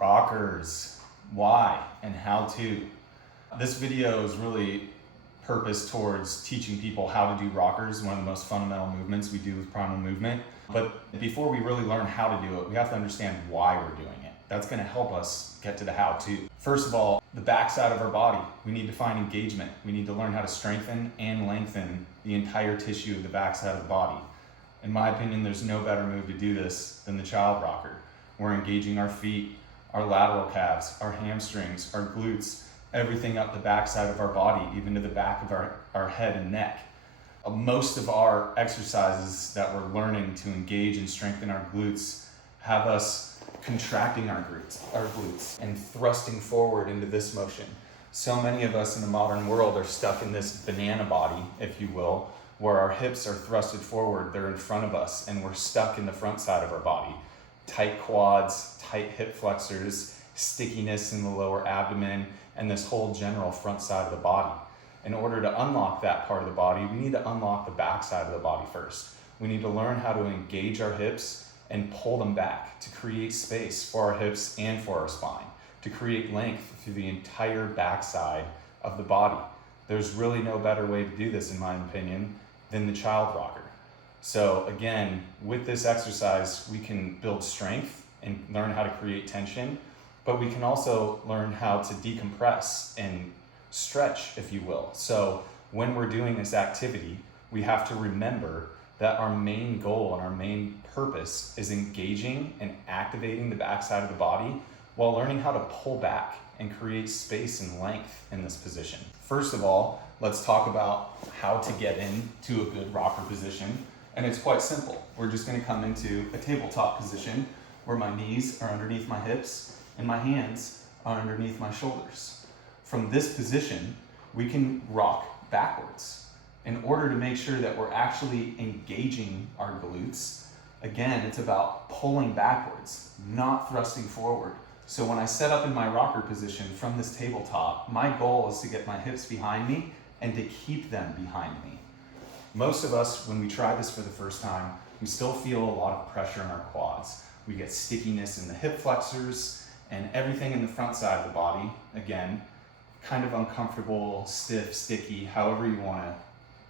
Rockers, why and how to. This video is really purposed towards teaching people how to do rockers, one of the most fundamental movements we do with primal movement. But before we really learn how to do it, we have to understand why we're doing it. That's going to help us get to the how to. First of all, the backside of our body. We need to find engagement. We need to learn how to strengthen and lengthen the entire tissue of the backside of the body. In my opinion, there's no better move to do this than the child rocker. We're engaging our feet, our lateral calves, our hamstrings, our glutes, everything up the backside of our body, even to the back of our head and neck. Most of our exercises that we're learning to engage and strengthen our glutes have us contracting our glutes and thrusting forward into this motion. So many of us in the modern world are stuck in this banana body, if you will, where our hips are thrusted forward, they're in front of us, and we're stuck in the front side of our body. Tight quads, tight hip flexors, stickiness in the lower abdomen, and this whole general front side of the body. In order to unlock that part of the body, we need to unlock the back side of the body first. We need to learn how to engage our hips and pull them back to create space for our hips and for our spine, to create length through the entire backside of the body. There's really no better way to do this, in my opinion, than the child rocker. So again, with this exercise, we can build strength and learn how to create tension, but we can also learn how to decompress and stretch, if you will. So when we're doing this activity, we have to remember that our main goal and our main purpose is engaging and activating the backside of the body while learning how to pull back and create space and length in this position. First of all, let's talk about how to get into a good rocker position. And it's quite simple. We're just gonna come into a tabletop position where my knees are underneath my hips and my hands are underneath my shoulders. From this position, we can rock backwards. In order to make sure that we're actually engaging our glutes, again, it's about pulling backwards, not thrusting forward. So when I set up in my rocker position from this tabletop, my goal is to get my hips behind me and to keep them behind me. Most of us, when we try this for the first time, we still feel a lot of pressure in our quads. We get stickiness in the hip flexors and everything in the front side of the body. Again, kind of uncomfortable, stiff, sticky, however you want to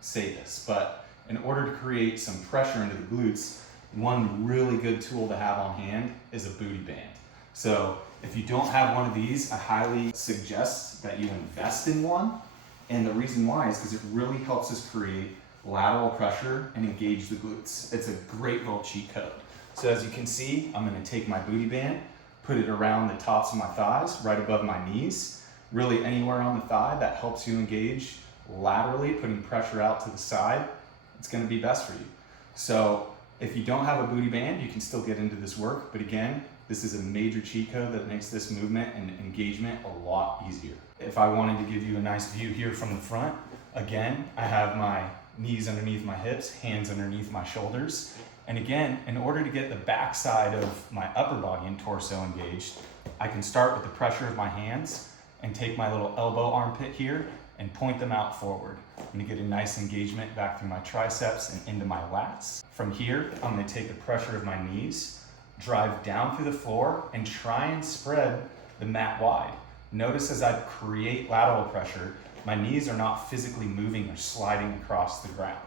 say this. But in order to create some pressure into the glutes, one really good tool to have on hand is a booty band. So if you don't have one of these, I highly suggest that you invest in one. And the reason why is because it really helps us create lateral pressure and engage the glutes. It's a great little cheat code. So as you can see, I'm going to take my booty band, put it around the tops of my thighs, right above my knees, really anywhere on the thigh that helps you engage laterally, putting pressure out to the side. It's going to be best for you. So if you don't have a booty band, you can still get into this work. But again, this is a major cheat code that makes this movement and engagement a lot easier. If I wanted to give you a nice view here from the front, again, I have my knees underneath my hips, hands underneath my shoulders. And again, in order to get the backside of my upper body and torso engaged, I can start with the pressure of my hands and take my little elbow armpit here and point them out forward. I'm gonna get a nice engagement back through my triceps and into my lats. From here, I'm gonna take the pressure of my knees, drive down through the floor, and try and spread the mat wide. Notice as I create lateral pressure, my knees are not physically moving or sliding across the ground.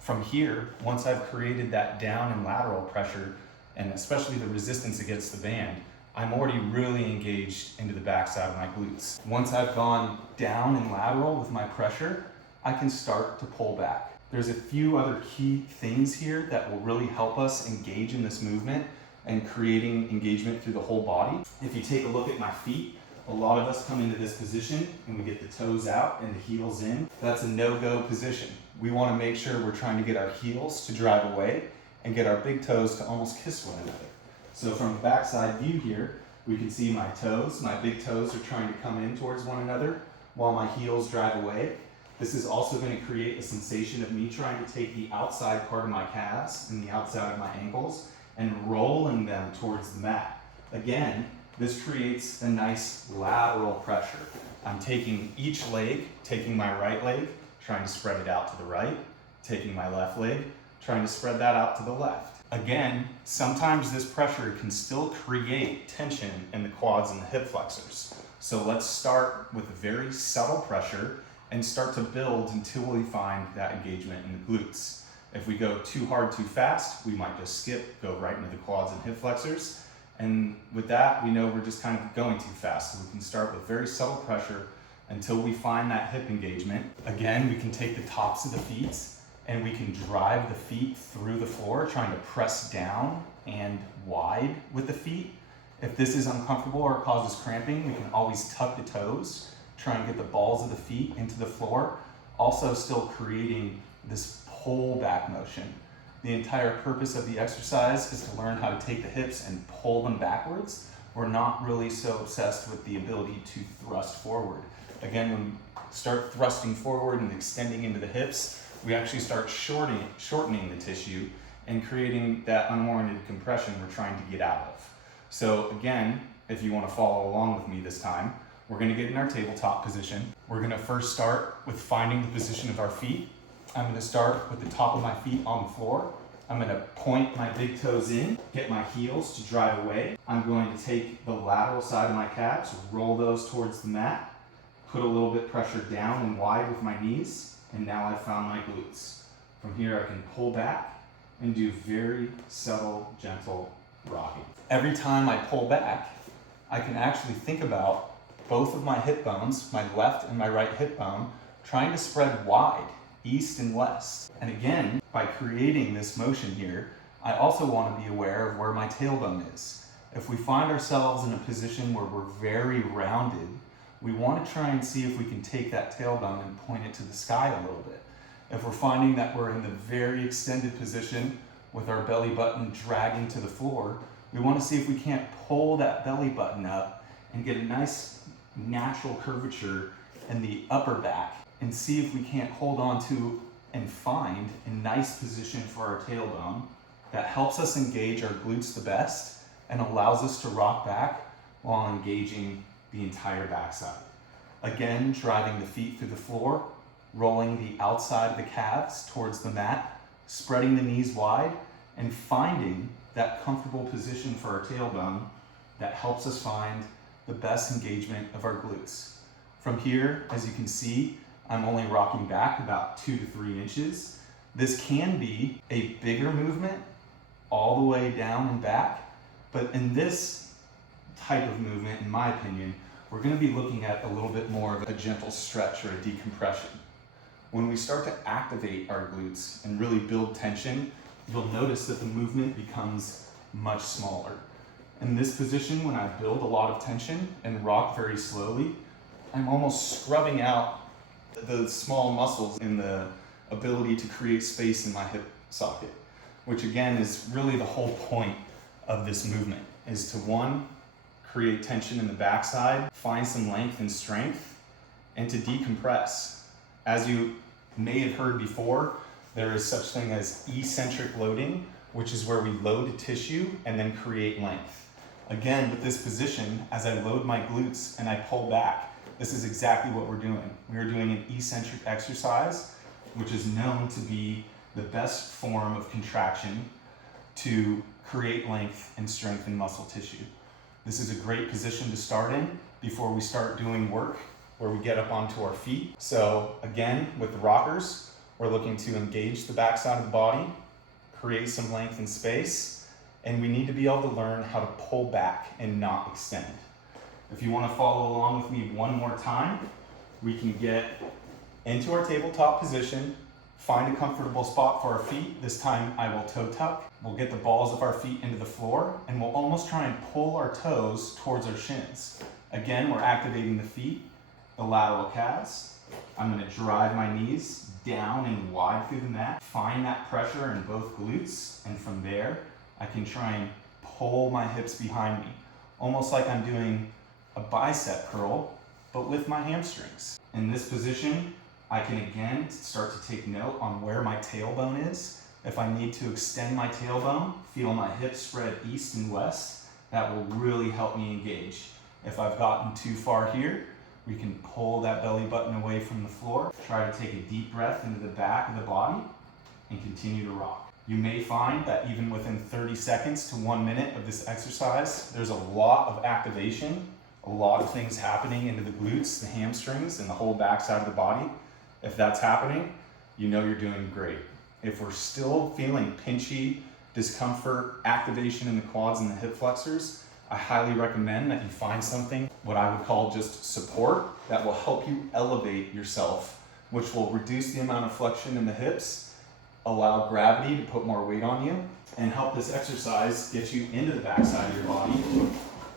From here, once I've created that down and lateral pressure, and especially the resistance against the band, I'm already really engaged into the backside of my glutes. Once I've gone down and lateral with my pressure, I can start to pull back. There's a few other key things here that will really help us engage in this movement and creating engagement through the whole body. If you take a look at my feet, a lot of us come into this position and we get the toes out and the heels in. That's a no-go position. We want to make sure we're trying to get our heels to drive away and get our big toes to almost kiss one another. So from a backside view here, we can see my toes. My big toes are trying to come in towards one another while my heels drive away. This is also going to create a sensation of me trying to take the outside part of my calves and the outside of my ankles and rolling them towards the mat. Again, this creates a nice lateral pressure. I'm taking each leg, taking my right leg, trying to spread it out to the right, taking my left leg, trying to spread that out to the left. Again, sometimes this pressure can still create tension in the quads and the hip flexors. So let's start with a very subtle pressure and start to build until we find that engagement in the glutes. If we go too hard, too fast, we might just skip, go right into the quads and hip flexors. And with that, we know we're just kind of going too fast. So we can start with very subtle pressure until we find that hip engagement. Again, we can take the tops of the feet and we can drive the feet through the floor, trying to press down and wide with the feet. If this is uncomfortable or causes cramping, we can always tuck the toes, try and get the balls of the feet into the floor, also still creating this pull back motion. The entire purpose of the exercise is to learn how to take the hips and pull them backwards. We're not really so obsessed with the ability to thrust forward. Again, when we start thrusting forward and extending into the hips, we actually start shortening the tissue and creating that unwarranted compression we're trying to get out of. So again, if you want to follow along with me this time, we're going to get in our tabletop position. We're going to first start with finding the position of our feet. I'm going to start with the top of my feet on the floor. I'm going to point my big toes in, get my heels to drive away. I'm going to take the lateral side of my calves, roll those towards the mat, put a little bit pressure down and wide with my knees, and now I've found my glutes. From here I can pull back and do very subtle, gentle rocking. Every time I pull back, I can actually think about both of my hip bones, my left and my right hip bone, trying to spread wide, east and west. And again, by creating this motion here, I also want to be aware of where my tailbone is. If we find ourselves in a position where we're very rounded, we want to try and see if we can take that tailbone and point it to the sky a little bit. If we're finding that we're in the very extended position with our belly button dragging to the floor, we want to see if we can't pull that belly button up and get a nice natural curvature in the upper back and see if we can't hold on to and find a nice position for our tailbone that helps us engage our glutes the best and allows us to rock back while engaging the entire backside. Again, driving the feet through the floor, rolling the outside of the calves towards the mat, spreading the knees wide, and finding that comfortable position for our tailbone that helps us find the best engagement of our glutes. From here, as you can see, I'm only rocking back about 2 to 3 inches. This can be a bigger movement all the way down and back, but in this type of movement, in my opinion, we're going to be looking at a little bit more of a gentle stretch or a decompression. When we start to activate our glutes and really build tension, you'll notice that the movement becomes much smaller. In this position, when I build a lot of tension and rock very slowly, I'm almost scrubbing out the small muscles in the ability to create space in my hip socket, which again is really the whole point of this movement, is to one, create tension in the backside, find some length and strength, and to decompress. As you may have heard before, there is such thing as eccentric loading, which is where we load a tissue and then create length. Again, with this position, as I load my glutes and I pull back, this is exactly what we're doing. We are doing an eccentric exercise, which is known to be the best form of contraction to create length and strengthen muscle tissue. This is a great position to start in before we start doing work where we get up onto our feet. So again, with the rockers, we're looking to engage the backside of the body, create some length and space, and we need to be able to learn how to pull back and not extend. If you want to follow along with me one more time, we can get into our tabletop position, find a comfortable spot for our feet. This time I will toe tuck. We'll get the balls of our feet into the floor and we'll almost try and pull our toes towards our shins. Again, we're activating the feet, the lateral calves. I'm going to drive my knees down and wide through the mat, find that pressure in both glutes, and from there I can try and pull my hips behind me, almost like I'm doing a bicep curl, but with my hamstrings. In this position, I can again start to take note on where my tailbone is. If I need to extend my tailbone, feel my hips spread east and west, that will really help me engage. If I've gotten too far here, we can pull that belly button away from the floor, try to take a deep breath into the back of the body, and continue to rock. You may find that even within 30 seconds to 1 minute of this exercise, there's a lot of activation, a lot of things happening into the glutes, the hamstrings, and the whole backside of the body. If that's happening, you know you're doing great. If we're still feeling pinchy, discomfort, activation in the quads and the hip flexors, I highly recommend that you find something, what I would call just support, that will help you elevate yourself, which will reduce the amount of flexion in the hips, allow gravity to put more weight on you, and help this exercise get you into the backside of your body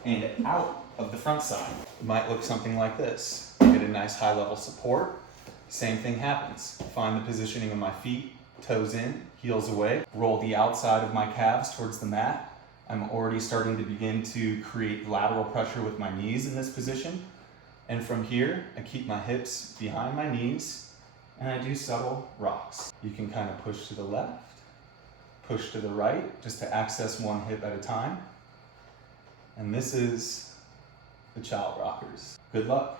and out of the front side. It might look something like this. Get a nice high level support. Same thing happens. Find the positioning of my feet, toes in, heels away. Roll the outside of my calves towards the mat. I'm already starting to begin to create lateral pressure with my knees in this position. And from here, I keep my hips behind my knees and I do subtle rocks. You can kind of push to the left, push to the right, just to access one hip at a time. And this is the child rockers. Good luck.